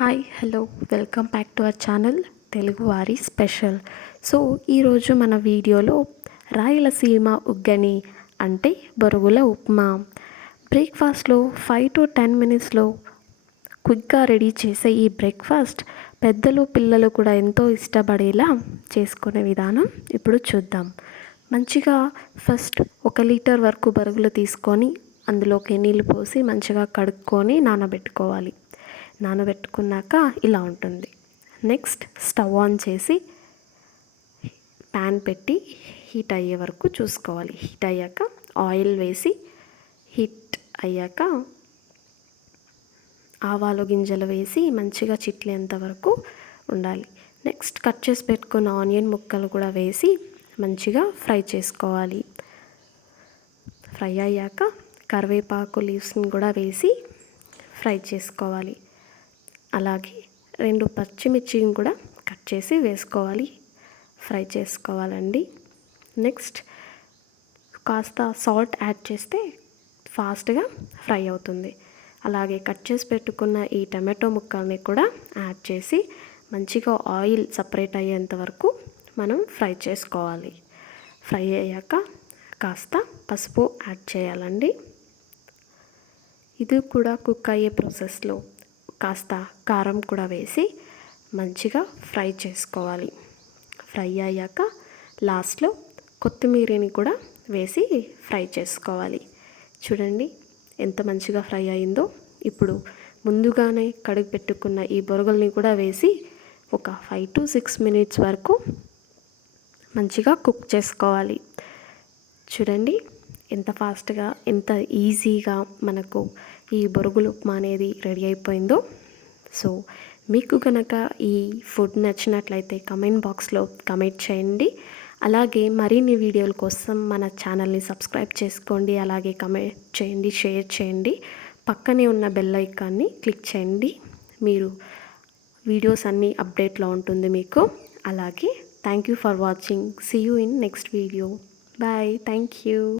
Hi hello welcome back to our channel Telugu వారి special. So ఈరోజు మన వీడియోలో రాయలసీమ ఉగ్గని అంటే బొరుగుల ఉప్మా బ్రేక్ఫాస్ట్లో 5 to 10 మినిట్స్లో క్విక్గా రెడీ చేసే ఈ బ్రేక్ఫాస్ట్ పెద్దలు పిల్లలు కూడా ఎంతో ఇష్టపడేలా చేసుకునే విధానం ఇప్పుడు చూద్దాం. మంచిగా ఫస్ట్ 1 లీటర్ వరకు బొరుగులు తీసుకొని అందులోకి నీళ్ళు పోసి మంచిగా కడుక్కొని నానబెట్టుకున్నాక ఇలా ఉంటుంది. నెక్స్ట్ స్టవ్ ఆన్ చేసి ప్యాన్ పెట్టి హీట్ అయ్యే వరకు చూసుకోవాలి. హీట్ అయ్యాక ఆయిల్ వేసి హీట్ అయ్యాక ఆవాలు గింజలు వేసి మంచిగా చిట్లేంత వరకు ఉండాలి. నెక్స్ట్ కట్ చేసి పెట్టుకున్న ఆనియన్ ముక్కలు కూడా వేసి మంచిగా ఫ్రై చేసుకోవాలి. ఫ్రై అయ్యాక కరివేపాకు లీవ్స్ని కూడా వేసి ఫ్రై చేసుకోవాలి. అలాగే 2 పచ్చిమిర్చిని కూడా కట్ చేసి వేసుకోవాలి, ఫ్రై చేసుకోవాలండి. నెక్స్ట్ కాస్త సాల్ట్ యాడ్ చేస్తే ఫాస్ట్గా ఫ్రై అవుతుంది. అలాగే కట్ చేసి పెట్టుకున్న ఈ టమాటో ముక్కల్ని కూడా యాడ్ చేసి మంచిగా ఆయిల్ సపరేట్ అయ్యేంత వరకు మనం ఫ్రై చేసుకోవాలి. ఫ్రై అయ్యాక కాస్త పసుపు యాడ్ చేయాలండి. ఇది కూడా కుక్ అయ్యే ప్రాసెస్లో కాస్త కారం కూడా వేసి మంచిగా ఫ్రై చేసుకోవాలి. ఫ్రై అయ్యాక లాస్ట్లో కొత్తిమీరని కూడా వేసి ఫ్రై చేసుకోవాలి. చూడండి ఎంత మంచిగా ఫ్రై అయిందో. ఇప్పుడు ముందుగానే కడిగి పెట్టుకున్న ఈ బొరుగుల్ని కూడా వేసి ఒక 5 to 6 మినిట్స్ వరకు మంచిగా కుక్ చేసుకోవాలి. చూడండి ఎంత ఫాస్ట్గా ఎంత ఈజీగా మనకు ఈ బొరుగుల ఉప్మా అనేది రెడీ అయిపోయిందో. సో మీకు కనుక ఈ ఫుడ్ నచ్చినట్లయితే కమెంట్ బాక్స్లో కమెంట్ చేయండి. అలాగే మరిన్ని వీడియోల కోసం మన ఛానల్ని సబ్స్క్రైబ్ చేసుకోండి. అలాగే కమెంట్ చేయండి, షేర్ చేయండి. పక్కనే ఉన్న బెల్ ఐకాన్ని క్లిక్ చేయండి. మీరు వీడియోస్ అన్నీ అప్డేట్లో ఉంటుంది మీకు. అలాగే thank you for watching. See you in next video. Bye. Thank you.